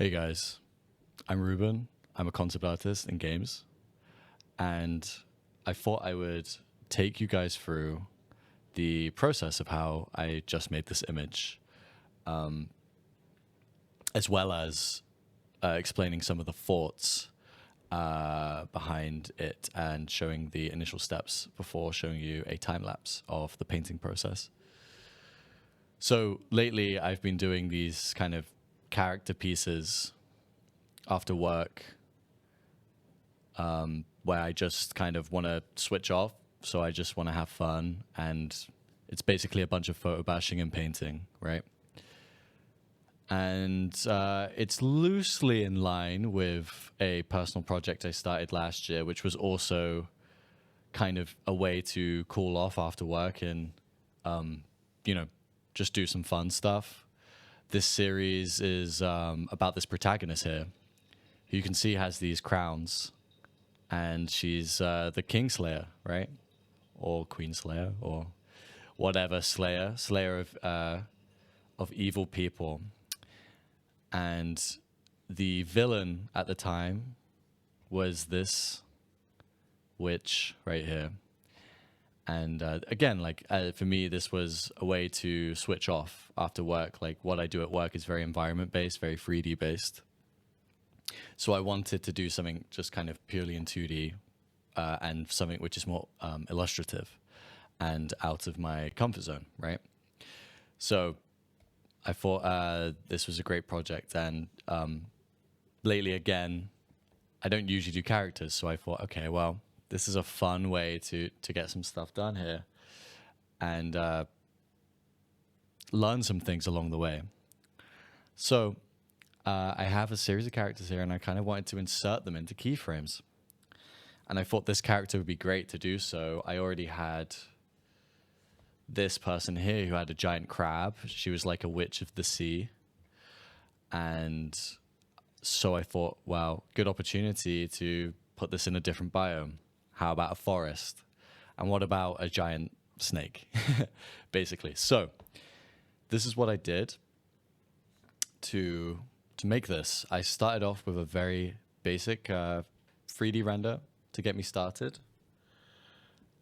Hey guys, I'm Ruben. I'm a concept artist in games, and I thought I would take you guys through the process of how I just made this image, as well as explaining some of the thoughts behind it and showing the initial steps before showing you a time lapse of the painting process. So lately, I've been doing these kind of character pieces after work, where I just kind of want to switch off. So I just want to have fun, and it's basically a bunch of photo bashing and painting, right? And it's loosely in line with a personal project I started last year, which was also kind of a way to cool off after work and, you know, just do some fun stuff. This series is about this protagonist here, who you can see has these crowns, and she's the Kingslayer, right? Or Queenslayer, or whatever slayer of evil people. And the villain at the time was this witch right here. And again, like for me, this was a way to switch off after work. Like what I do at work is very environment based, very 3D based. So I wanted to do something just kind of purely in 2D and something which is more illustrative and out of my comfort zone, right? So I thought this was a great project. And lately, again, I don't usually do characters. So I thought, okay, well, this is a fun way to get some stuff done here and learn some things along the way. So I have a series of characters here, and I kind of wanted to insert them into keyframes. And I thought this character would be great to do so. I already had this person here who had a giant crab. She was like a witch of the sea. And so I thought, well, good opportunity to put this in a different biome. How about a forest? And what about a giant snake, basically? So this is what I did to make this. I started off with a very basic 3D render to get me started.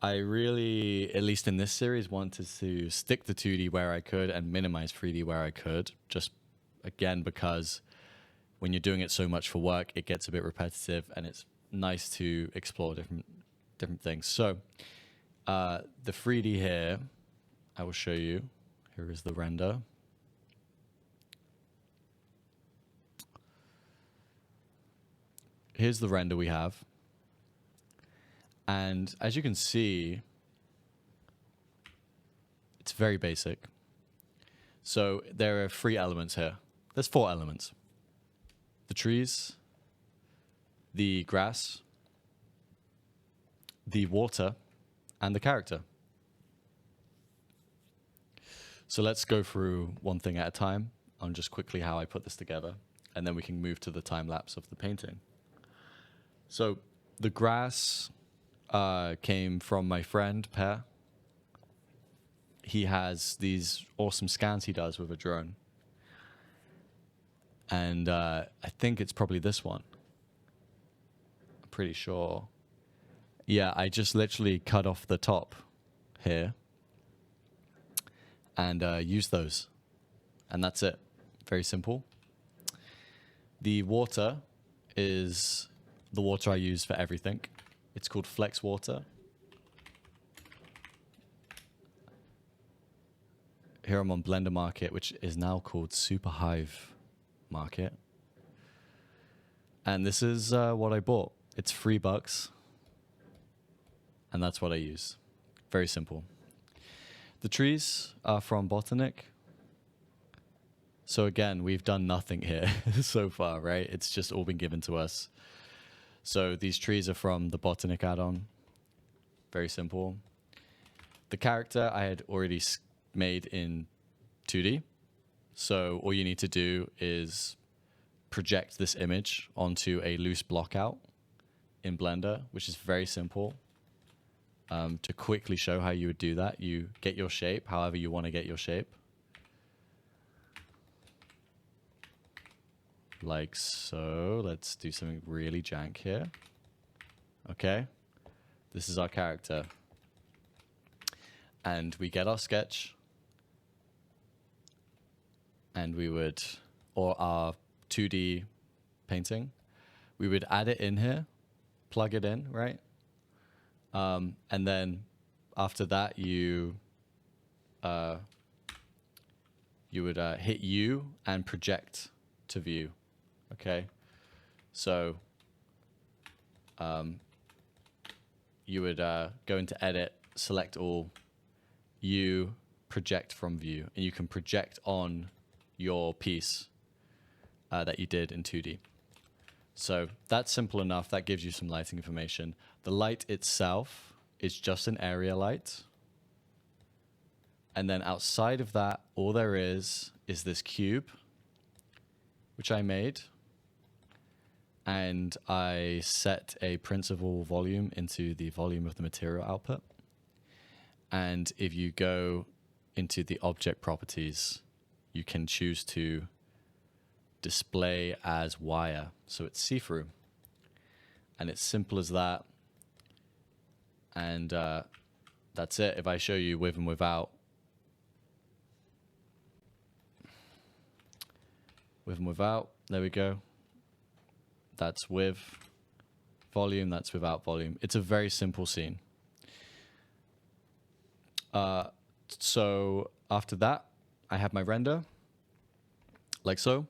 I really, at least in this series, wanted to stick to 2D where I could and minimize 3D where I could. Just, again, because when you're doing it so much for work, it gets a bit repetitive, and it's nice to explore different things. So the 3D here, I will show you. Here is the render. Here's the render we have. And as you can see, it's very basic. So there are 3 elements here. There's 4 elements. The trees, the grass, the water, and the character. So let's go through one thing at a time on just quickly how I put this together, and then we can move to the time lapse of the painting. So the grass came from my friend, Per. He has these awesome scans he does with a drone. And I think it's probably this one. I'm pretty sure. Yeah, I just literally cut off the top here and used those. And that's it. Very simple. The water is the water I use for everything. It's called Flex Water. Here I'm on Blender Market, which is now called Super Hive Market. And this is what I bought. It's $3. And that's what I use. Very simple. The trees are from Botanic. So again, we've done nothing here so far, right? It's just all been given to us. So these trees are from the Botanic add-on. Very simple. The character I had already made in 2D. So all you need to do is project this image onto a loose blockout in Blender, which is very simple. To quickly show how you would do that, you get your shape however you want to get your shape. like so. Let's do something really jank here. Okay, this is our character. And we get our sketch, and we would, or our 2D painting, we would add it in here, plug it in, right? And then after that, you would hit U and project to view. Okay, so you would go into edit, select all, U, project from view, and you can project on your piece that you did in 2D. So that's simple enough. That gives you some lighting information. The light itself is just an area light. And then outside of that, all there is this cube, which I made. And I set a principal volume into the volume of the material output. And if you go into the object properties, you can choose to display as wire. So it's see-through. And it's simple as that. And that's it. If I show you with and without, there we go. That's with volume, that's without volume. It's a very simple scene. So after that, I have my render, like so.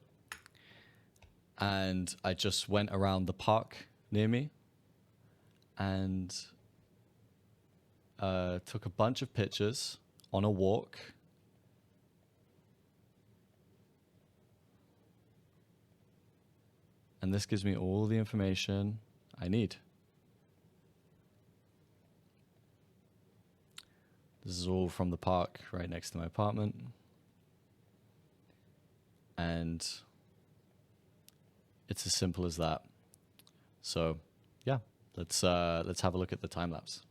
And I just went around the park near me and took a bunch of pictures on a walk. And this gives me all the information I need. This is all from the park right next to my apartment. And it's as simple as that. So yeah, let's have a look at the time lapse.